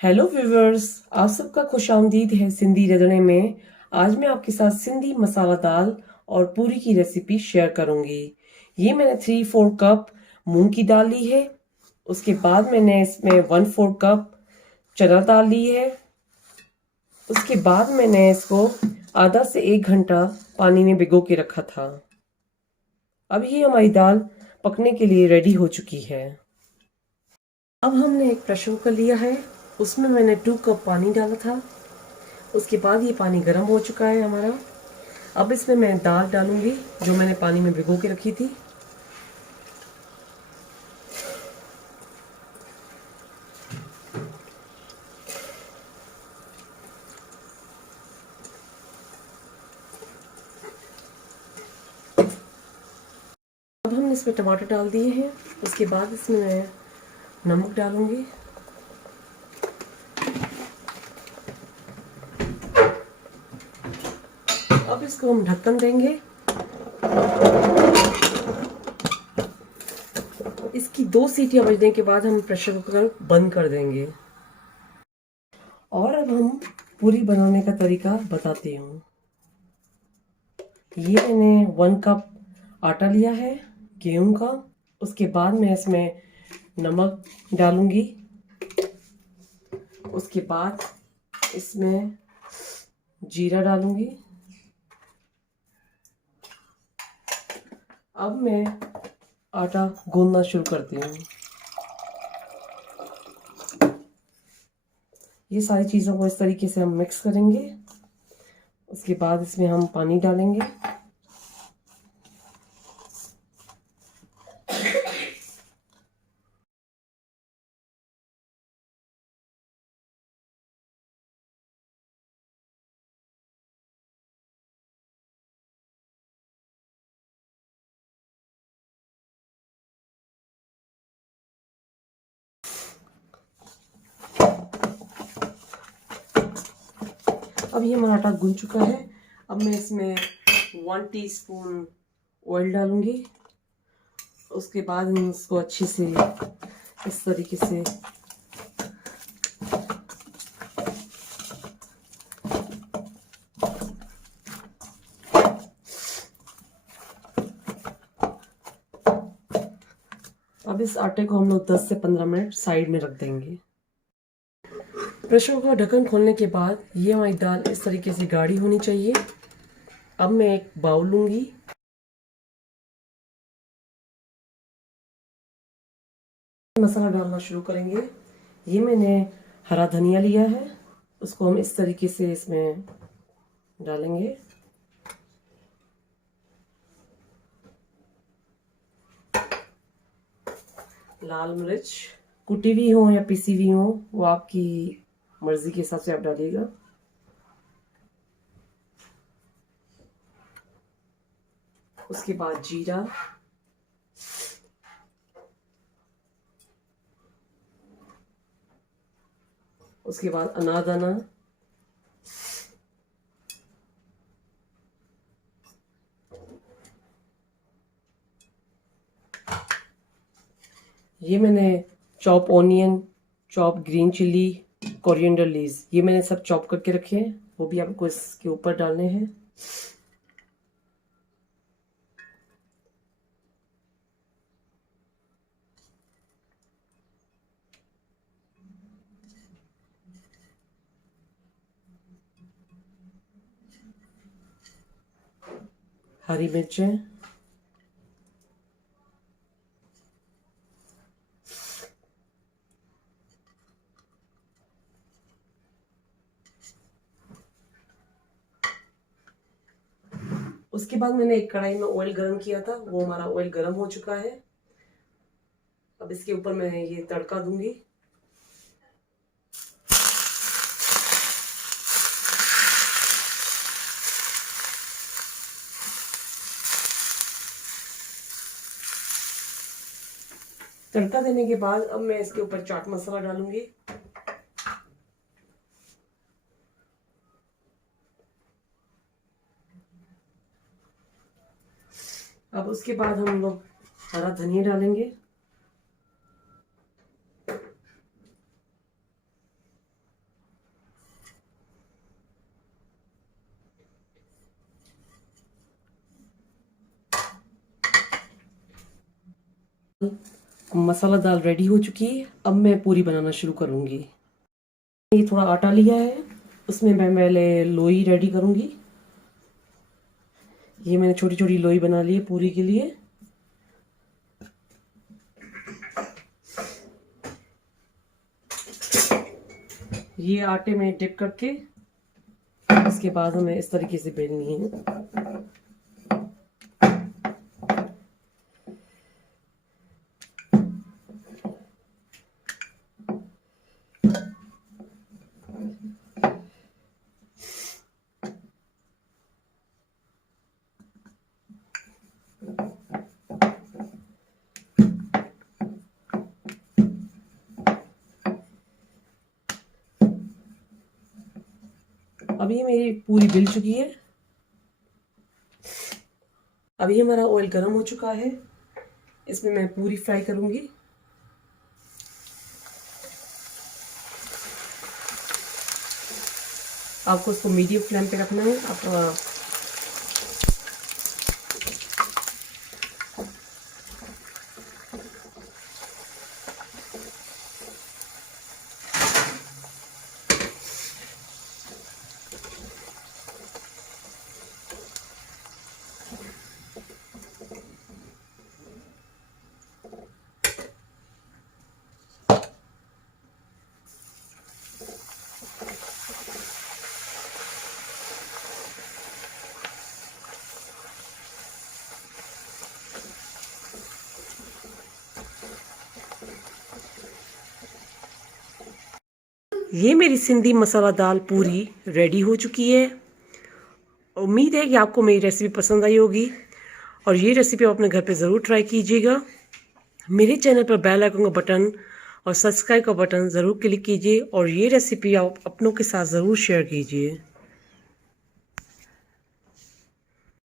Hello viewers, आप सबका खुशामदीद है सिंधी रंधणे में। आज मैं आपके साथ सिंधी मसाला दाल और पूरी की रेसिपी शेयर करूंगी। ये मैंने 3-4 कप मूंग की दाल ली है। उसके बाद मैंने इसमें 1/4 कप चना दाल ली है। उसके बाद मैंने इसको आधा से 1 घंटा पानी में भिगो के रखा था। अब ये हमारी दाल पकने के लिए रेडी हो चुकी है। अब हमने एक प्रेशर कुकर लिया है, उसमें मैंने 2 कप पानी डाला था। उसके बाद ये पानी गर्म हो चुका है हमारा। अब इसमें मैं दाल डालूंगी जो मैंने पानी में भिगो के रखी थी। अब हमने इसमें टमाटर डाल दिए हैं। उसके बाद इसमें मैं नमक डालूंगी। अब इसको हम ढक्कन देंगे। इसकी 2 सीटियां बजने के बाद हम प्रेशर कुकर बंद कर देंगे। और अब हम पूरी बनाने का तरीका बताती हूँ। ये मैंने 1 कप आटा लिया है गेहूं का। उसके बाद मैं इसमें नमक डालूंगी। उसके बाद इसमें जीरा डालूंगी। अब मैं आटा गूंदना शुरू करती हूँ। ये सारी चीज़ों को इस तरीके से हम मिक्स करेंगे। उसके बाद इसमें हम पानी डालेंगे। अब ये हमारा आटा गूंद चुका है। अब मैं इसमें 1 टीस्पून ऑयल डालूंगी। उसके बाद हम इसको अच्छे से इस तरीके से अब इस आटे को हम लोग 10 से 15 मिनट साइड में रख देंगे। प्रेशर कुकर का ढक्कन खोलने के बाद ये हमारी दाल इस तरीके से गाढ़ी होनी चाहिए। अब मैं एक बाउल लूंगी। मसाला डालना शुरू करेंगे। ये मैंने हरा धनिया लिया है, उसको हम इस तरीके से इसमें डालेंगे। लाल मिर्च कुटी हुई हो या पिसी हुई हो, वो आपकी मर्जी के हिसाब से आप डालिएगा। उसके बाद जीरा, उसके बाद अनारदाना, ये मैंने chop onion, chop green chilli, coriander leaves, ये मैंने सब चॉप करके रखे हैं, वो भी आपको इसके ऊपर डालने हैं। हरी मिर्चें, उसके बाद मैंने एक कढ़ाई में ऑयल गरम किया था, वो हमारा ऑयल गरम हो चुका है। अब इसके ऊपर मैं ये तड़का दूंगी। तड़का देने के बाद अब मैं इसके ऊपर चाट मसाला डालूंगी। अब उसके बाद हम लोग हरा धनिया डालेंगे। मसाला दाल रेडी हो चुकी है। अब मैं पूरी बनाना शुरू करूँगी। ये थोड़ा आटा लिया है, उसमें मैं पहले लोई रेडी करूँगी। ये मैंने छोटी छोटी लोई बना ली है पूरी के लिए। ये आटे में डिप करके इसके बाद हमें इस तरीके से बेलनी है। अब ये मेरी पूरी बिल चुकी है। अभी हमारा ऑयल गर्म हो चुका है, इसमें मैं पूरी फ्राई करूंगी। आपको इसको मीडियम फ्लेम पे रखना है। आप ये मेरी सिंधी मसाला दाल पूरी रेडी हो चुकी है। उम्मीद है कि आपको मेरी रेसिपी पसंद आई होगी और ये रेसिपी आप अपने घर पे ज़रूर ट्राई कीजिएगा। मेरे चैनल पर बेल आइकन का बटन और सब्सक्राइब का बटन ज़रूर क्लिक कीजिए और ये रेसिपी आप अपनों के साथ ज़रूर शेयर कीजिए।